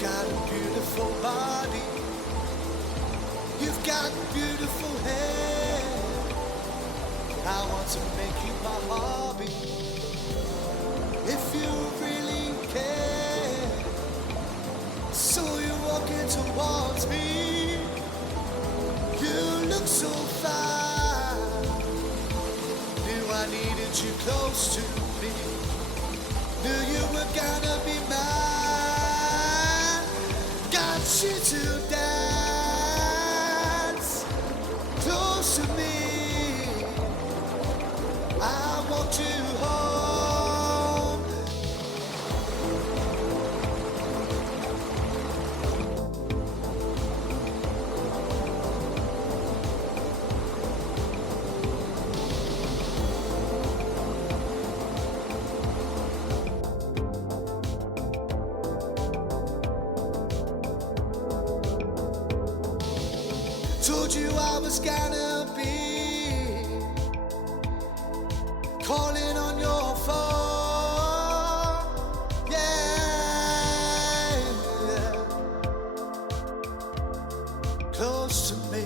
got a beautiful body, you've got beautiful hair. I want to make you my hobby, if you really care. So you're walking towards me, you look so fine. Knew I needed you close to me, knew you were gonna be mine. Got you to dance close to me, I want you home. Told you I was gonna be calling on your phone, yeah, close to me.